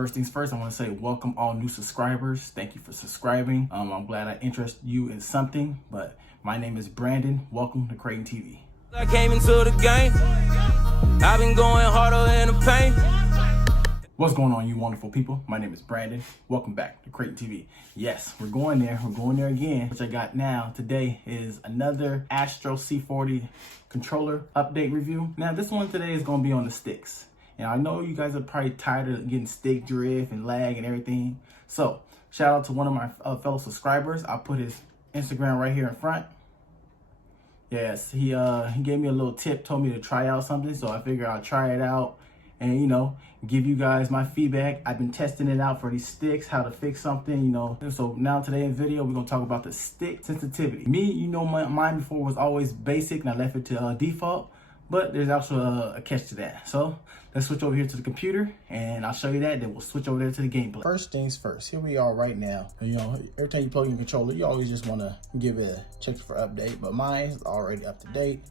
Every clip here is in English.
First things first, I want to say welcome all new subscribers. Thank you for subscribing. I'm glad I interested you in something, but my name is Brandon. Welcome to CraytonTv. I came into the game. I've been going harder in the pain. What's going on, you wonderful people? My name is Brandon. Welcome back to CraytonTv. Yes, we're going there. We're going there again. Which I got now today is another Astro C40 controller update review. Now, this one today is going to be on the sticks. And I know you guys are probably tired of getting stick drift and lag and everything. So, shout out to one of my fellow subscribers. I'll put his Instagram right here in front. Yes, he gave me a little tip, told me to try out something. So I figured I'll try it out and, you know, give you guys my feedback. I've been testing it out for these sticks, how to fix something, you know. And so now today in video, we're gonna talk about the stick sensitivity. Me, you know, mine before was always basic and I left it to default, but there's also a catch to that. So let's switch over here to the computer and I'll show you that, then we'll switch over there to the gameplay. First things first, here we are right now. You know, every time you plug in your controller, you always just wanna give it a check for update, but mine is already up to date.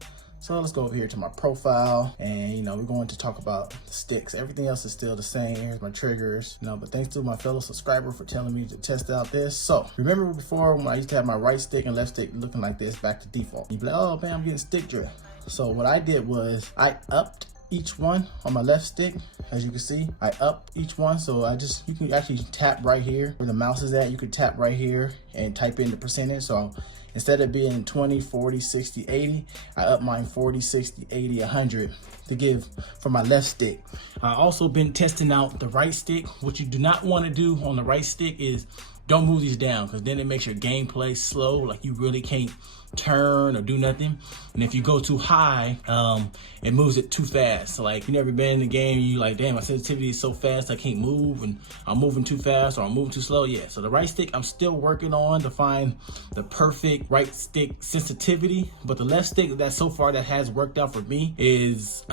So let's go over here to my profile and, you know, we're going to talk about the sticks. Everything else is still the same. Here's my triggers, you know, but thanks to my fellow subscriber for telling me to test out this. So remember before when I used to have my right stick and left stick looking like this back to default. You'd be like, oh man, I'm getting stick drift. So what I did was I upped each one on my left stick. As you can see, I upped each one. So you can actually tap right here where the mouse is at. You could tap right here and type in the percentage. So instead of being 20, 40, 60, 80, I up mine 40, 60, 80, 100 to give for my left stick. I also been testing out the right stick. What you do not want to do on the right stick is don't move these down, because then it makes your gameplay slow, like you really can't turn or do nothing. And if you go too high, it moves it too fast. So like, you never been in the game, you like, damn, my sensitivity is so fast I can't move, and I'm moving too fast or I'm moving too slow. Yeah, so the right stick I'm still working on to find the perfect right stick sensitivity, but the left stick that so far that has worked out for me is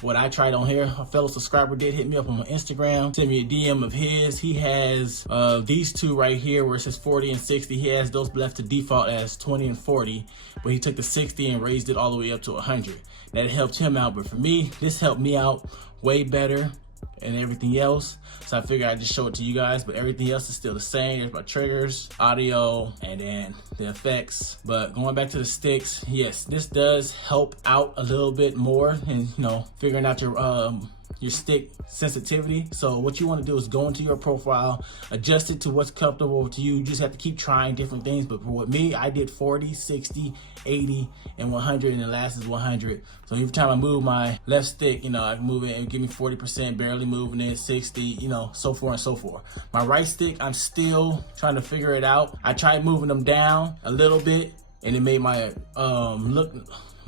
what I tried on here. A fellow subscriber did hit me up on my Instagram, sent me a DM of his. He has these two right here where it says 40 and 60. He has those left to default as 20 and 40, but he took the 60 and raised it all the way up to 100. That helped him out, but for me, this helped me out way better and everything else. So I figured I'd just show it to you guys, but everything else is still the same. There's my triggers, audio, and then the effects. But going back to the sticks, yes, this does help out a little bit more in, you know, figuring out your stick sensitivity. So what you want to do is go into your profile, adjust it to what's comfortable to you. You just have to keep trying different things. But for me, I did 40, 60, 80, and 100, and the last is 100. So every time I move my left stick, you know, I can move it and give me 40%, barely moving it, 60, you know, so forth and so forth. My right stick, I'm still trying to figure it out. I tried moving them down a little bit, and it made my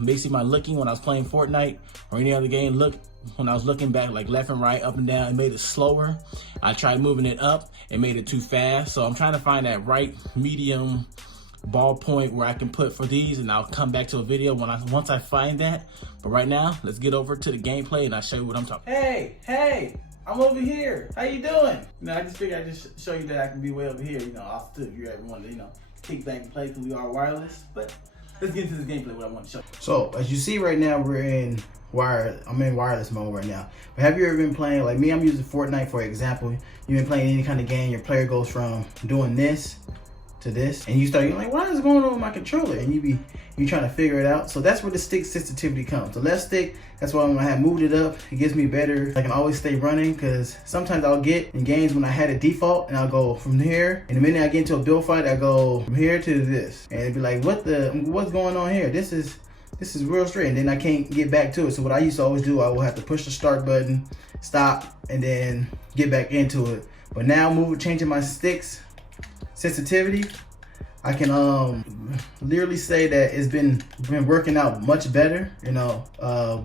basically my looking when I was playing Fortnite or any other game look. When I was looking back, like left and right, up and down, it made it slower. I tried moving it up, it made it too fast. So I'm trying to find that right medium ball point where I can put for these, and I'll come back to a video once I find that. But right now, let's get over to the gameplay and I'll show you what I'm talking about. Hey, I'm over here. How you doing? You know, I just figured I'd just show you that I can be way over here. You know, I'll still, if you ever want to, you know, kick back and play because we are wireless. But let's get into this gameplay, what I want to show you. So as you see right now, I'm in wireless mode right now. But have you ever been playing, like me, I'm using Fortnite for example. You've been playing any kind of game, your player goes from doing this to this, and you're like, what is going on with my controller? And you trying to figure it out. So that's where the stick sensitivity comes. The left stick, that's why when I have moved it up, it gives me better, I can always stay running, because sometimes I'll get in games when I had a default and I'll go from here, and the minute I get into a build fight, I go from here to this, and it'd be like, what's going on here? This is real straight, and then I can't get back to it. So what I used to always do, I will have to push the start button, stop, and then get back into it. But now changing my sticks sensitivity, I can literally say that it's been working out much better, you know,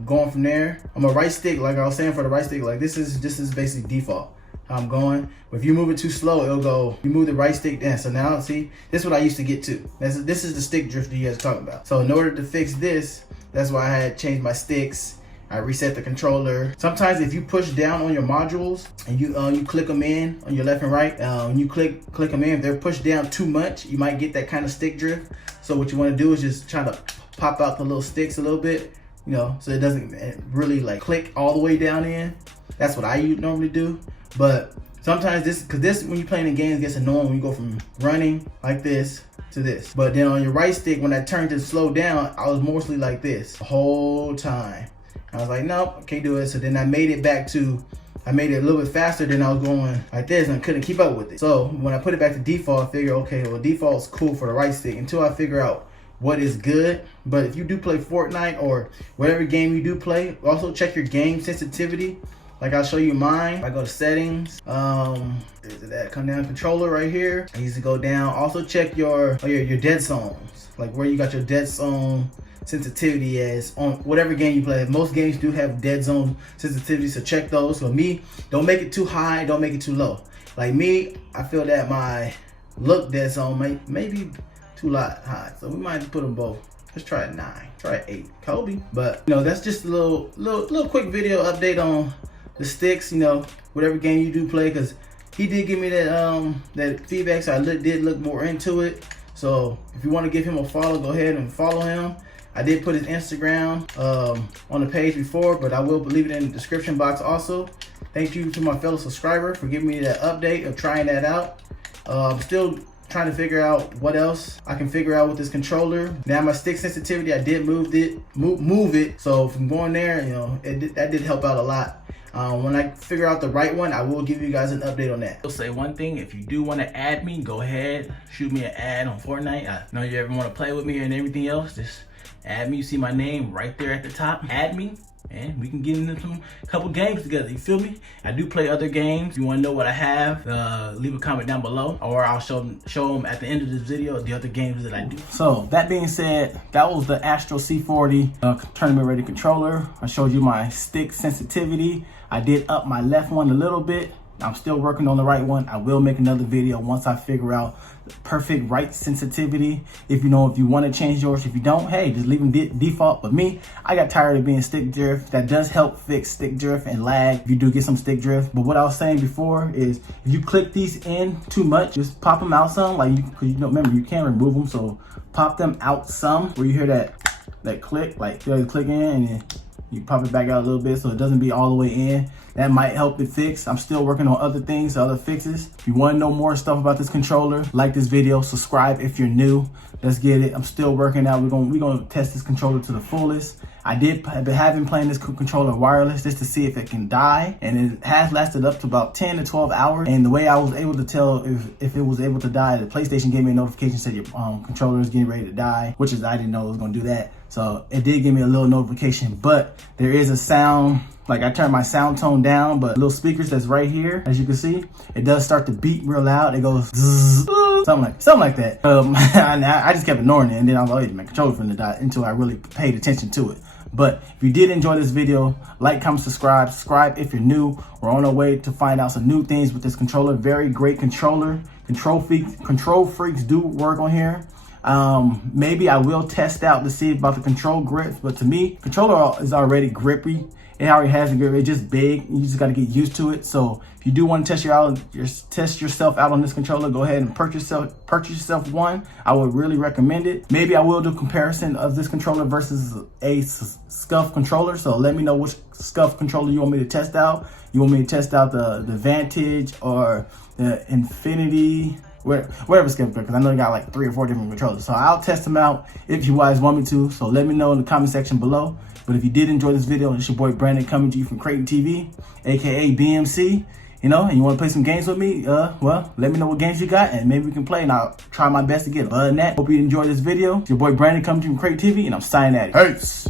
going from there. I'm a right stick, like I was saying, for the right stick, like this is basically default how I'm going. But if you move it too slow, it'll go, you move the right stick down. So now see, this is what I used to get to. This is the stick drift that you guys are talking about. So in order to fix this, that's why I had changed my sticks. I reset the controller. Sometimes if you push down on your modules and you click them in on your left and right, when you click them in, if they're pushed down too much, you might get that kind of stick drift. So what you want to do is just try to pop out the little sticks a little bit, you know, so it doesn't really like click all the way down in. That's what I normally do. But sometimes because when you're playing the games, it gets annoying when you go from running like this to this. But then on your right stick, when I turned to slow down, I was mostly like this the whole time. I was like, nope, I can't do it. So then I made it a little bit faster than I was going like this, and I couldn't keep up with it. So when I put it back to default, I figure, okay, well, default's cool for the right stick until I figure out what is good. But if you do play Fortnite or whatever game you do play, also check your game sensitivity. Like I'll show you mine. If I go to settings, come down controller right here. I used to go down. Also check your dead zones, like where you got your dead zone sensitivity as on whatever game you play. Most games do have dead zone sensitivity, so check those. For me, don't make it too high, don't make it too low. Like me, I feel that my look dead zone may be too high, so we might put them both. Let's try 9, try 8, Kobe. But you know, that's just a little quick video update on the sticks. You know, whatever game you do play, because he did give me that feedback, so I did look more into it. So if you want to give him a follow, go ahead and follow him. I did put his Instagram on the page before, but I will leave it in the description box also. Thank you to my fellow subscriber for giving me that update of trying that out. I'm still trying to figure out what else I can figure out with this controller. Now my stick sensitivity, I did move it. So from going there, you know, that did help out a lot. When I figure out the right one, I will give you guys an update on that. I'll say one thing: if you do want to add me, go ahead, shoot me an ad on Fortnite. I know you ever want to play with me and everything else, just add me. You see my name right there at the top. Add me, and we can get into a couple games together. You feel me? I do play other games. If you want to know what I have, leave a comment down below, or I'll show them at the end of this video the other games that I do. So that being said, that was the Astro C40 tournament ready controller. I showed you my stick sensitivity. I did up my left one a little bit. I'm still working on the right one. I will make another video once I figure out the perfect right sensitivity. If you want to change yours. If you don't, hey, just leave them default. But me, I got tired of being stick drift. That does help fix stick drift and lag if you do get some stick drift. But what I was saying before is, if you click these in too much, just pop them out some. Like remember, you can't remove them, so pop them out some. Where you hear that click, like you click in and then you pop it back out a little bit so it doesn't be all the way in. That might help it fix. I'm still working on other things, other fixes. If you want to know more stuff about this controller, like this video, subscribe if you're new. Let's get it. I'm still working out. We're gonna test this controller to the fullest. Have been playing this controller wireless just to see if it can die, and it has lasted up to about 10 to 12 hours. And the way I was able to tell if it was able to die, the PlayStation gave me a notification, said your controller is getting ready to die, which is, I didn't know it was gonna do that. So it did give me a little notification, but there is a sound. Like I turned my sound tone down, but little speakers that's right here, as you can see, it does start to beat real loud. It goes zzz, something like that. I just kept ignoring it, and then I was like, wait, my controller's finna die, until I really paid attention to it. But if you did enjoy this video, like, comment, subscribe if you're new. We're on our way to find out some new things with this controller. Very great controller. Control freaks do work on here. Maybe I will test out to see about the control grips, but to me, controller is already grippy. It already has a grip. It's just big. You just got to get used to it. So if you do want to test yourself out on this controller, go ahead and purchase yourself one. I would really recommend it. Maybe I will do a comparison of this controller versus a SCUF controller. So let me know which SCUF controller you want me to test out. You want me to test out the Vantage or the Infinity, whatever SCUF, because I know you got like 3 or 4 different controllers. So I'll test them out if you guys want me to. So let me know in the comment section below. But if you did enjoy this video, it's your boy Brandon coming to you from CraytonTv, aka BMC. And you want to play some games with me? Well, let me know what games you got, and maybe we can play, and I'll try my best to get them. Other than that, hope you enjoyed this video. It's your boy Brandon coming to you from CraytonTv, and I'm signing at it. Peace.